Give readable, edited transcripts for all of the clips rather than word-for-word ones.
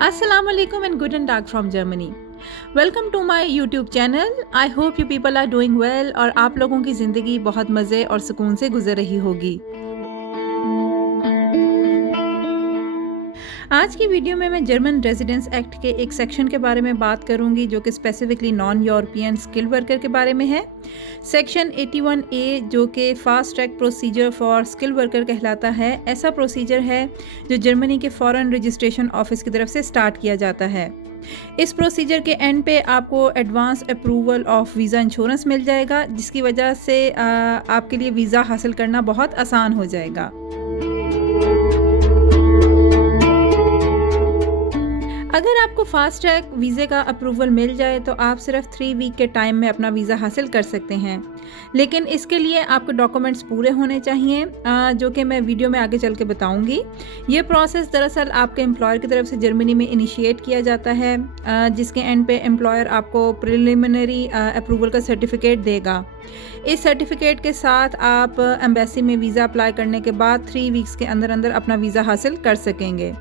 Assalamu alaikum and guten Tag from Germany. Welcome to my YouTube channel. I hope you people are doing well और आप लोगों की ज़िंदगी बहुत मज़े और सुकून से गुजर रही होगी. आज की वीडियो में मैं जर्मन रेजिडेंस एक्ट के एक सेक्शन के बारे में बात करूंगी जो कि specifically non European skill worker के बारे में है. सेक्शन 81A जो कि fast track procedure for skill worker कहलाता है, ऐसा प्रोसीजर है जो जर्मनी के फॉरेन रजिस्ट्रेशन ऑफिस की तरफ से स्टार्ट किया जाता है. इस प्रोसीजर के एंड पे आपको advance approval of visa insurance मिल जाएगा, जिसकी वजह से आपके लिए वीज़ा हासिल करना बहुत आसान हो जाएगा. अगर आपको फास्ट ट्रैक वीज़े का अप्रूवल मिल जाए तो आप सिर्फ 3 वीक के टाइम में अपना वीज़ा हासिल कर सकते हैं, लेकिन इसके लिए आपके डॉक्यूमेंट्स पूरे होने चाहिए, जो कि मैं वीडियो में आगे चल के बताऊंगी. ये प्रोसेस दरअसल आपके एम्प्लॉयर की तरफ से जर्मनी में इनिशिएट किया जाता है, जिसके एंड पे एम्प्लॉयर आपको प्रिलिमिनरी अप्रूवल का सर्टिफिकेट देगा. इस सर्टिफिकेट के साथ आप एम्बेसी में वीज़ा अप्लाई करने के बाद 3 वीक्स के अंदर अंदर अपना वीज़ा हासिल कर सकेंगे.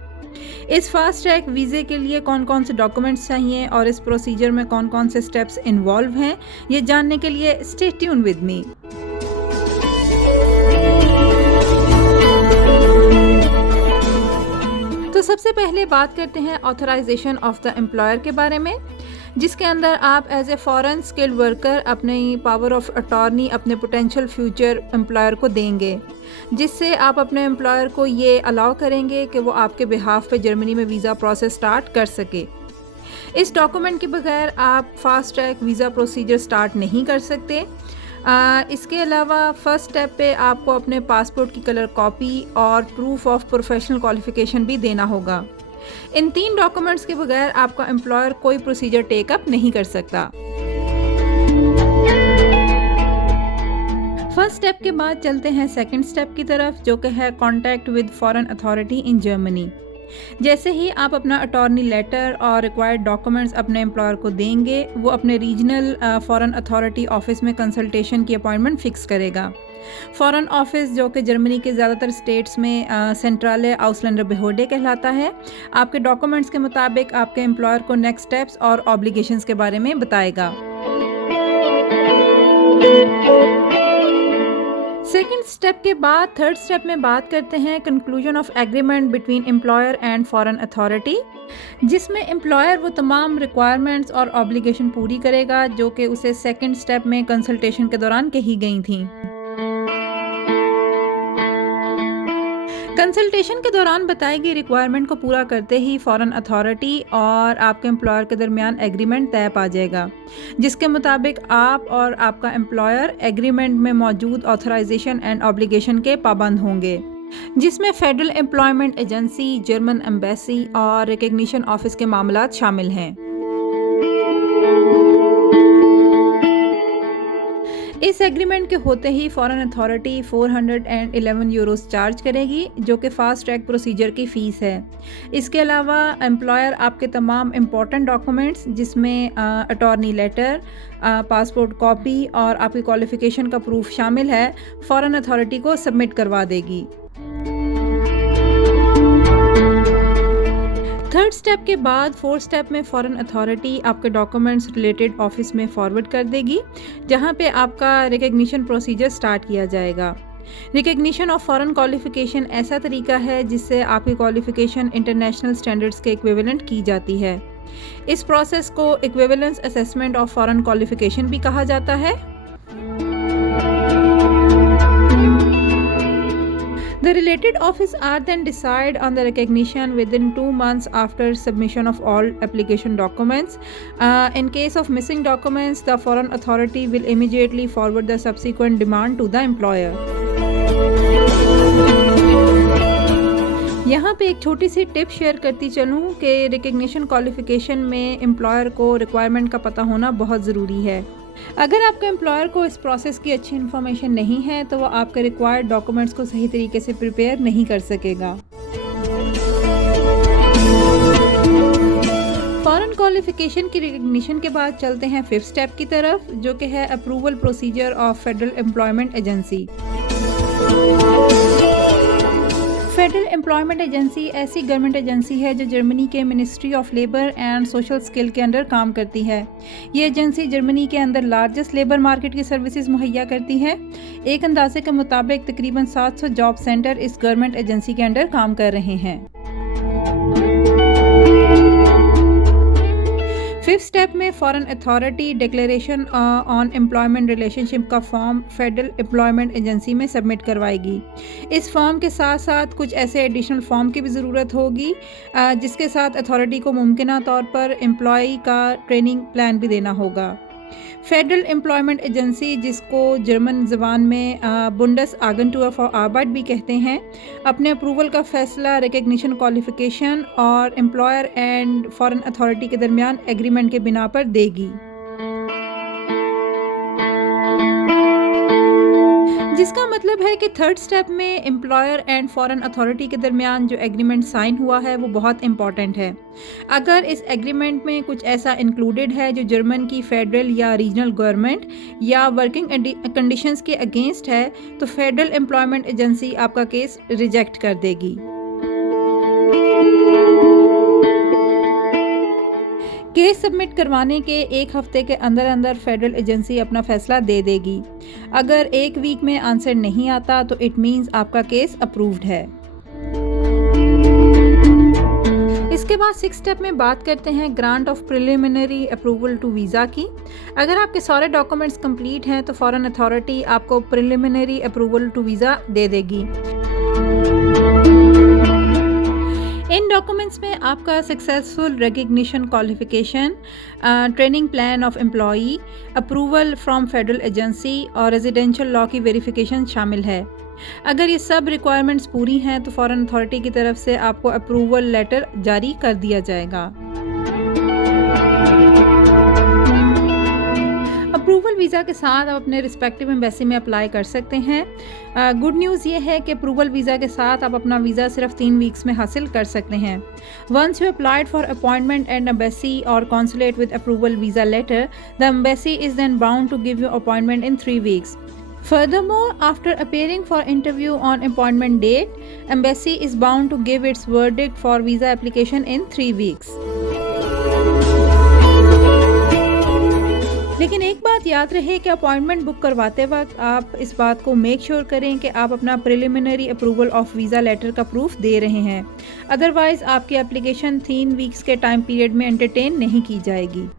इस फास्ट ट्रैक वीज़े के लिए कौन कौन से डॉक्यूमेंट्स चाहिए और इस प्रोसीजर में कौन कौन से स्टेप्स इन्वॉल्व हैं, ये जानने के लिए स्टे ट्यून विद मी. तो सबसे पहले बात करते हैं ऑथराइजेशन ऑफ द एम्प्लॉयर के बारे में, जिसके अंदर आप as a foreign skilled worker अपनी पावर ऑफ अटॉर्नी अपने पोटेंशियल फ्यूचर एम्प्लॉयर को देंगे, जिससे आप अपने एम्प्लॉयर को ये अलाउ करेंगे कि वो आपके बिहाफ पे जर्मनी में वीज़ा प्रोसेस स्टार्ट कर सके. इस डॉक्यूमेंट के बगैर आप fast track visa procedure start नहीं कर सकते. इसके अलावा फर्स्ट स्टेप पे आपको अपने पासपोर्ट की कलर कॉपी और प्रूफ ऑफ प्रोफेशनल क्वालिफ़िकेशन भी देना होगा. इन 3 डॉक्यूमेंट्स के बगैर आपका एम्प्लॉयर कोई प्रोसीजर टेकअप नहीं कर सकता. फर्स्ट स्टेप के बाद चलते हैं सेकंड स्टेप की तरफ, जो कि है contact with foreign authority in Germany. जैसे ही आप अपना अटॉर्नी लेटर और रिक्वायर्ड डॉक्यूमेंट्स अपने एम्प्लॉयर को देंगे, वो अपने रीजनल फॉरेन अथॉरिटी ऑफिस में कंसल्टेशन की अपॉइंटमेंट फिक्स करेगा. फॉरेन ऑफिस जो कि जर्मनी के ज़्यादातर स्टेट्स में सेंट्रल आउसलैंडर बेहोडे कहलाता है, आपके डॉक्यूमेंट्स के मुताबिक आपके एम्प्लॉयर को नेक्स्ट स्टेप्स और ऑब्लिगेशंस के बारे में बताएगा. सेकेंड स्टेप के बाद थर्ड स्टेप में बात करते हैं conclusion of agreement between employer and foreign authority, जिसमें एम्प्लॉयर वो तमाम रिक्वायरमेंट्स और ऑब्लिगेशन पूरी करेगा जो कि उसे सेकेंड स्टेप में कंसल्टेशन के दौरान कही गई थी. कंसल्टेशन के दौरान बताई गई रिक्वायरमेंट को पूरा करते ही फॉरेन अथॉरिटी और आपके एम्प्लॉयर के दरमियान एग्रीमेंट तय पा जाएगा, जिसके मुताबिक आप और आपका एम्प्लॉयर एग्रीमेंट में मौजूद ऑथराइजेशन एंड ऑब्लिगेशन के पाबंद होंगे, जिसमें federal employment agency, German embassy और रिकग्निशन ऑफिस के मामलात शामिल हैं. इस एग्रीमेंट के होते ही फॉरेन अथॉरिटी 411 यूरोस चार्ज करेगी, जो कि फास्ट ट्रैक प्रोसीजर की फ़ीस है. इसके अलावा एम्प्लॉयर आपके तमाम इम्पॉर्टेंट डॉक्यूमेंट्स, जिसमें अटॉर्नी लेटर, पासपोर्ट कॉपी और आपकी क्वालिफ़िकेशन का प्रूफ शामिल है, फॉरेन अथॉरिटी को सबमिट करवा देगी. थर्ड स्टेप के बाद फोर्थ स्टेप में फॉरेन अथॉरिटी आपके डॉक्यूमेंट्स रिलेटेड ऑफिस में फॉरवर्ड कर देगी, जहां पे आपका रिकग्निशन प्रोसीजर स्टार्ट किया जाएगा. रिकग्निशन ऑफ फॉरेन क्वालिफ़िकेशन ऐसा तरीका है जिससे आपकी क्वालिफ़िकेशन इंटरनेशनल स्टैंडर्ड्स के इक्विवेलेंट की जाती है. इस प्रोसेस को equivalence assessment of foreign qualification भी कहा जाता है. The related office are then decide on the recognition within 2 months after submission of all application documents. In case of missing documents, the foreign authority will immediately forward the subsequent demand to the employer. यहाँ पे एक छोटी सी tip share करती चलूँ कि recognition qualification में employer को requirement का पता होना बहुत ज़रूरी है. अगर आपके एम्प्लॉयर को इस प्रोसेस की अच्छी इन्फॉर्मेशन नहीं है तो वो आपके रिक्वायर्ड डॉक्यूमेंट्स को सही तरीके से प्रिपेयर नहीं कर सकेगा. फॉरेन क्वालिफ़िकेशन की रिकग्निशन के बाद चलते हैं फिफ्थ स्टेप की तरफ, जो कि है approval procedure of federal employment agency. Federal employment agency ऐसी गवर्नमेंट एजेंसी है जो जर्मनी के ministry of labour and social skill के अंडर काम करती है। ये एजेंसी जर्मनी के अंदर लार्जेस्ट लेबर मार्केट की सर्विसेज मुहैया करती है। एक अंदाजे के मुताबिक तकरीबन 700 जॉब सेंटर इस गवर्नमेंट एजेंसी के अंडर काम कर रहे हैं। फिफ्थ स्टेप में foreign authority declaration on employment relationship का फॉर्म फेडरल एम्प्लॉयमेंट एजेंसी में सबमिट करवाएगी। इस फॉर्म के साथ साथ कुछ ऐसे एडिशनल फॉर्म की भी ज़रूरत होगी जिसके साथ अथॉरिटी को मुमकिना तौर पर एम्प्लॉय का ट्रेनिंग प्लान भी देना होगा। फेडरल एम्प्लॉयमेंट एजेंसी, जिसको जर्मन ज़बान में बुंडेसआगेंटूर फॉर आर्बेट भी कहते हैं, अपने अप्रूवल का फैसला रिकग्निशन क्वालिफिकेशन और एम्प्लॉयर एंड फॉरेन अथॉरिटी के दरमियान एग्रीमेंट के बिना पर देगी, जिसका मतलब है कि थर्ड स्टेप में एम्प्लॉयर एंड फॉरेन अथॉरिटी के दरमियान जो एग्रीमेंट साइन हुआ है वो बहुत इंपॉर्टेंट है। अगर इस एग्रीमेंट में कुछ ऐसा इंक्लूडेड है जो जर्मन की फेडरल या रीजनल गवर्नमेंट या वर्किंग कंडीशंस के अगेंस्ट है तो फेडरल एम्प्लॉयमेंट एजेंसी आपका केस रिजेक्ट कर देगी। केस सबमिट करवाने के एक हफ्ते के अंदर अंदर फेडरल एजेंसी अपना फैसला दे देगी। अगर एक वीक में आंसर नहीं आता तो इट मींस आपका केस अप्रूव्ड है। इसके बाद सिक्स स्टेप में बात करते हैं grant of preliminary approval to visa की। अगर आपके सारे डॉक्यूमेंट्स कंप्लीट हैं तो फॉरेन अथॉरिटी आपको प्रिलिमिनरी अप्रूवल टू वीज़ा दे देगी। इन डॉक्यूमेंट्स में आपका successful recognition qualification, training plan of employee, approval from federal agency और रेजिडेंशियल लॉ की वेरिफिकेशन शामिल है। अगर ये सब रिक्वायरमेंट्स पूरी हैं तो फॉरेन अथॉरिटी की तरफ से आपको अप्रूवल लेटर जारी कर दिया जाएगा। अप्रूवल वीज़ा के साथ आप अपने रिस्पेक्टिव एम्बेसी में अप्लाई कर सकते हैं। गुड न्यूज़ ये है कि अप्रूवल वीज़ा के साथ आप अपना वीज़ा सिर्फ 3 वीक्स में हासिल कर सकते हैं। Once you applied for appointment and embassy और consulate with approval visa letter, the embassy is then bound to give you appointment in 3 weeks. Furthermore, after appearing for interview on appointment date, embassy is bound to give its verdict for visa application in 3 weeks. लेकिन एक बात याद रहे कि appointment book करवाते वक्त आप इस बात को मेक श्योर करें कि आप अपना preliminary approval of visa letter का प्रूफ दे रहे हैं। अदरवाइज़ आपकी एप्लीकेशन 3 वीक्स के टाइम पीरियड में एंटरटेन नहीं की जाएगी।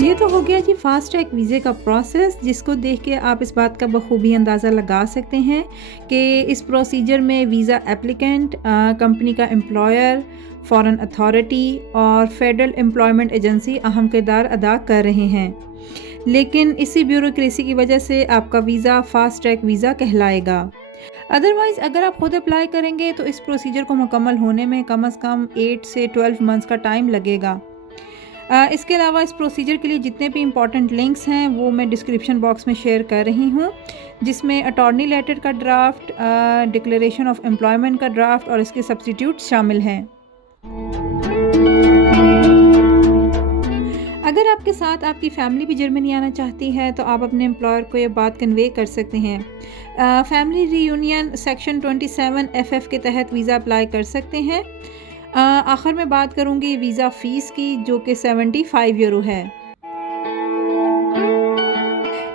ये तो हो गया जी फास्ट ट्रैक वीज़े का प्रोसेस, जिसको देख के आप इस बात का बखूबी अंदाज़ा लगा सकते हैं कि इस प्रोसीजर में वीज़ा एप्लीकेंट, कंपनी का एम्प्लॉयर, फॉरेन अथॉरिटी और फेडरल एम्प्लॉयमेंट एजेंसी अहम किरदार अदा कर रहे हैं। लेकिन इसी ब्यूरोक्रेसी की वजह से आपका वीज़ा फास्ट ट्रैक वीज़ा कहलाएगा। अदरवाइज़ अगर आप खुद अप्लाई करेंगे तो इस प्रोसीजर को मुकम्मल होने में कम से कम 8 से 12 मंथ्स का टाइम लगेगा। इसके अलावा इस प्रोसीजर के लिए जितने भी इंपॉर्टेंट लिंक्स हैं वो मैं डिस्क्रिप्शन बॉक्स में शेयर कर रही हूँ, जिसमें अटॉर्नी लेटर का ड्राफ्ट, डिक्लेरेशन ऑफ एम्प्लॉयमेंट का ड्राफ्ट और इसके सब्स्टिट्यूट शामिल हैं। अगर आपके साथ आपकी फैमिली भी जर्मनी आना चाहती है तो आप अपने एम्प्लॉयर को ये बात कन्वे कर सकते हैं। फैमिली रीयूनियन सेक्शन 27 FF के तहत वीज़ा अप्लाई कर सकते हैं। आखिर में बात करूंगी वीज़ा फ़ीस की, जो कि 75 यूरो है।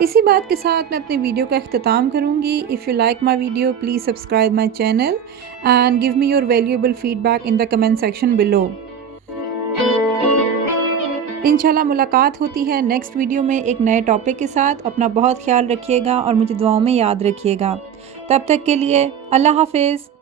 इसी बात के साथ मैं अपने वीडियो का अख्तिताम करूंगी। If you like my video please subscribe my channel and give me your valuable feedback in the comment section below. इंशाल्लाह मुलाकात होती है नेक्स्ट वीडियो में एक नए टॉपिक के साथ। अपना बहुत ख्याल रखिएगा और मुझे दुआओं में याद रखिएगा। तब तक के लिए अल्लाह हाफिज़।